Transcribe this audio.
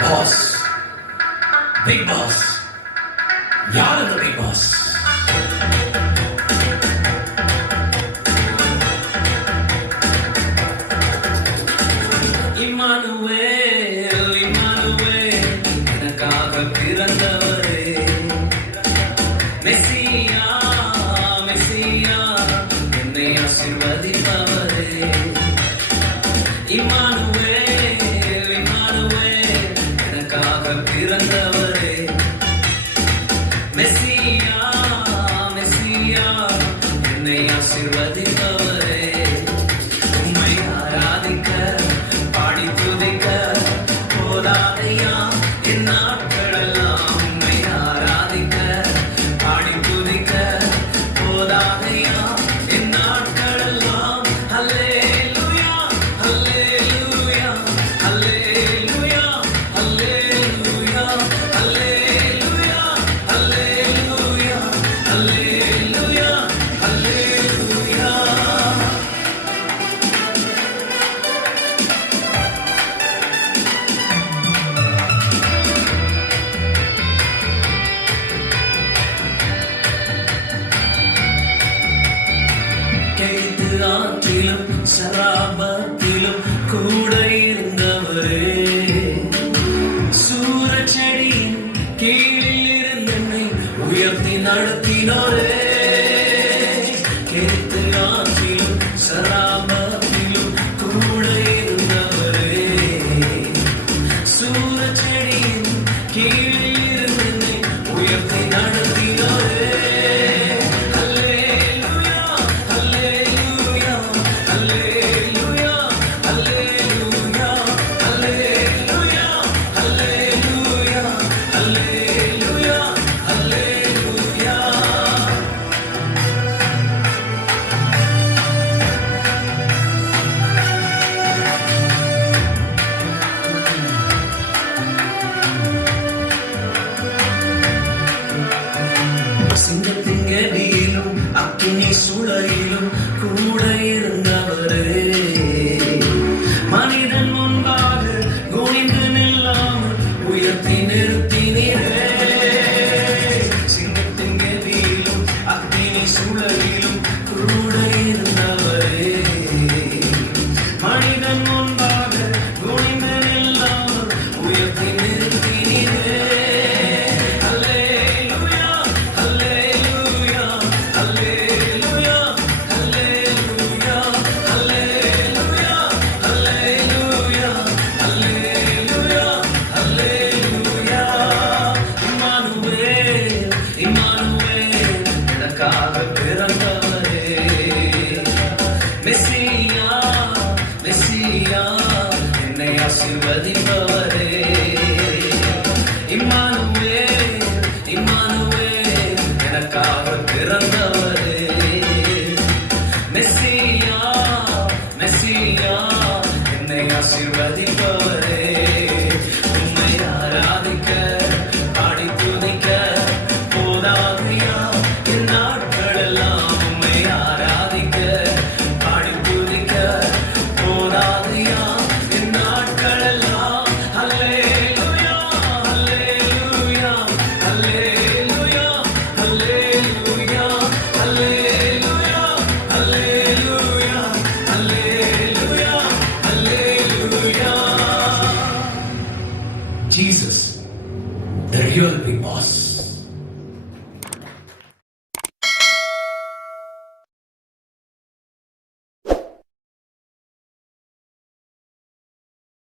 Pass, big pass. யார் அந்த big pass? Emmanuel, Emmanuel, எனக்காக பிறந்தவரே. மெசியா, மெசியா, என்னை ஆசீர்வதிப்பவரே. இம்மானுவேல், இம்மானுவேல், எனக்காக பிறந்தவரே. மெசியா, மெசியா, என்னை ஆசீர்வதிப்பவரே. உம்மை ஆராதிக்க பாடி துதிக்க போதாதையா என் நாட்களெல்லாம். உம்மை ஆராதிக்க பாடி துதிக்க போதாதையா என் நாட்களெல்லாம். அல்லேலூயா, அல்லேலூயா, அல்லேலூயா, அல்லேலூயா, அல்லேலூயா, அல்லேலூயா, அல்லேலூயா, அல்லேலூயா. கேட்டு ஆற்றிலும் சராபத்திலும் கூட இருந்தவரே. சூரச்செடியின் கீழில் இருந்து என்னை உயர்த்தி நடத்தினோரே. கேட்டு ஆற்றிலும் சராபத்திலும் கூட இருந்தவரே. சூரச்செடியின் கீழில் இருந்து என்னை உயர்த்தி நடத்தினோரே. சிங்கத்தின் கதியிலும் அக்கினி சுளையிலும் கூட இருந்தவரே. மனிதன் முன்பாக குனிந்து நில்லாமல் உயர்த்தி நிறுத்தினீரே. சிங்கத்தின் கதியிலும் அக்கினி சுளையிலும் கூட இருந்தவரே. மனிதன் முன்பாக குனிந்து நில்லாமல் உயர்த்தி நிறுத்தினீரே. மெசியா, மெசியா, என்னை ஆசீர்வதிப்பவரே. இம்மானுவேல், இம்மானுவேல், எனக்காக பிறந்தவரே. மெசியா, மெசியா, என்னை ஆசீர்வதிப்பவரே. உம்மை ஆராதிக்க பாடி துதிக்க போதாதையா என் நாட்களெல்லாம். உம்மை ஆராதிக்க பாடி துதிக்க போதாதையா என் நாட்களெல்லாம். அல்லேலூயா, அல்லேலூயா, அல்லேலூயா, அல்லேலூயா, அல்லேலூயா, அல்லேலூயா, அல்லேலூயா, அல்லேலூயா. Jesus, the real big boss.